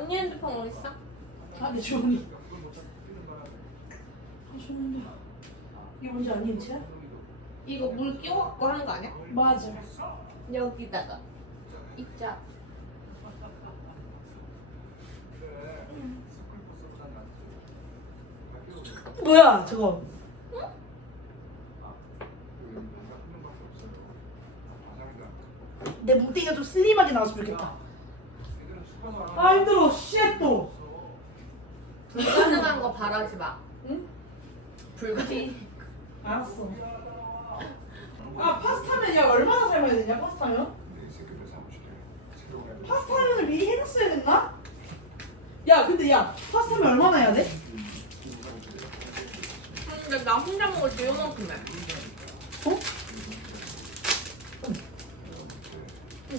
언니 핸드폰 어디 있어? 아, 내 주머니. 아, 주머니. 이게 뭔지 아니, 인치야? 이거 물 끼워갖고 하는 거 아니야? 맞아. 여기다가 입자. 뭐야, 저거. 내 뭉태기가 좀 슬림하게 나왔으면 좋겠다. 아, 힘들어. 쉣, 또. 불가능한 거 바라지 마. 응? 불가능. 알았어. 아, 파스타면 야, 얼마나 삶아야 되냐, 파스타면? 파스타면을 미리 해놨어야 됐나? 야, 근데 야, 파스타면 얼마나 해야 돼? 근데 나 혼자 먹을 때 요만큼 해. 어?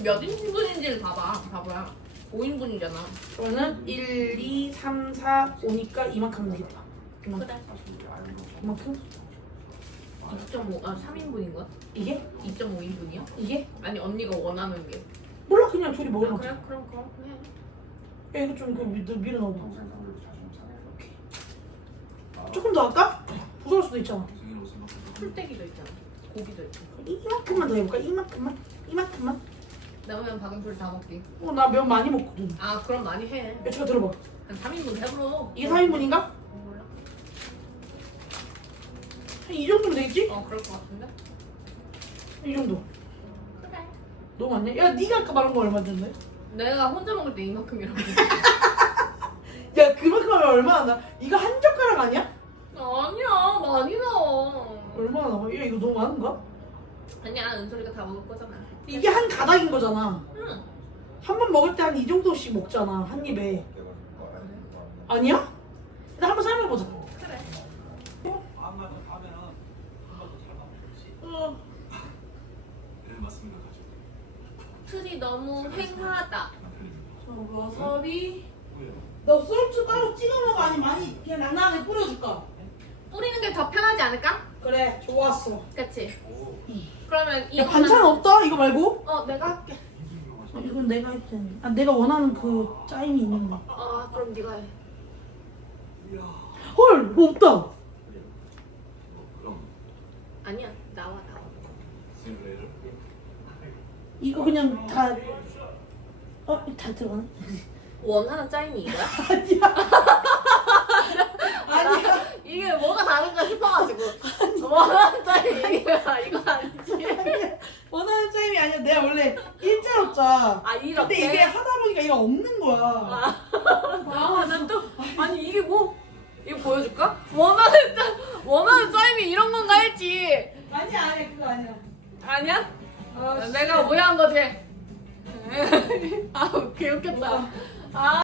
몇 인분인지를 봐봐. 바보야. 5인분이잖아. 그러면은 1, 2, 3, 4, 5니까 이만큼 되겠다. 이만큼. 그래. 이만큼? 2.5, 아 3인분인가? 이게? 2.5인분이야? 이게? 아니 언니가 원하는 게. 몰라, 그냥 둘이 아, 먹으면 그래? 그럼 그럼 해. 야, 이거 좀 그, 밀어, 밀어 넣어봐. 조금 더 할까? 부서울 수도 있잖아. 풀떼기도 있잖아. 고기도 있고. 이만큼만 더 해볼까? 이만큼만? 이만큼만? 나오면 박은풀 다 먹기. 어, 나 면 많이 먹거든. 아 그럼 많이 해. 야, 제가 들어봐. 한 3인분 해보러. 이게 4인분인가? 몰라. 한이 정도면 되겠지? 어 그럴 것 같은데? 이 정도. 그래. 너무 많냐? 야, 네가 아까 말한 거 얼마 줬네? 내가 혼자 먹을 때 이만큼이라고. 야, 그만큼 하면 얼마나 나? 이거 한 젓가락 아니야? 아니야 많이 나와. 얼마나 나와? 야, 이거 너무 많은가? 아니야 은솔이가 다 먹을 거잖아. 이게 한 가닥인 거잖아. 응. 한 번 먹을 때 한 이 정도씩 먹잖아, 한 입에. 아니야? 일단 한번 삶아보자. 그래. 어. 틀이 너무 횡하다. 자, 와사비. 너 소스 따로 찍어 먹어? 아니 많이 그냥 낭낭하게 뿌려줄까? 뿌리는 게 더 편하지 않을까? 그래, 좋았어. 그치? 이. 그러면 야, 이거 반찬 없다? 이거 말고? 어 내가 할게. 어, 이건 내가 할 텐데. 아, 내가 원하는 그 짜임이 있는 거. 아 그럼 네가 해. 헐, 뭐 없다. 아니야 나와 나와. 이거 그냥 다. 어, 다 들어가네. 원하는 짜임이 이거야? 아니야. 이게 뭐가 다른가 싶어가지고 원하는 짜임이 이거야 이거 아니지? 아니야. 원하는 짜임이 아니야. 내가 원래 짜. 아 이렇게? 근데 이게 하다 보니까 이거 없는 거야. 아난또 아니 이게 뭐 이거 보여줄까? 원하는 짜 원하는 짜임이 이런 건가 했지 아니야, 아니야. 그거 아니야. 아니야? 아, 내가 오해한 거지? 아, 개웃겼다. 아.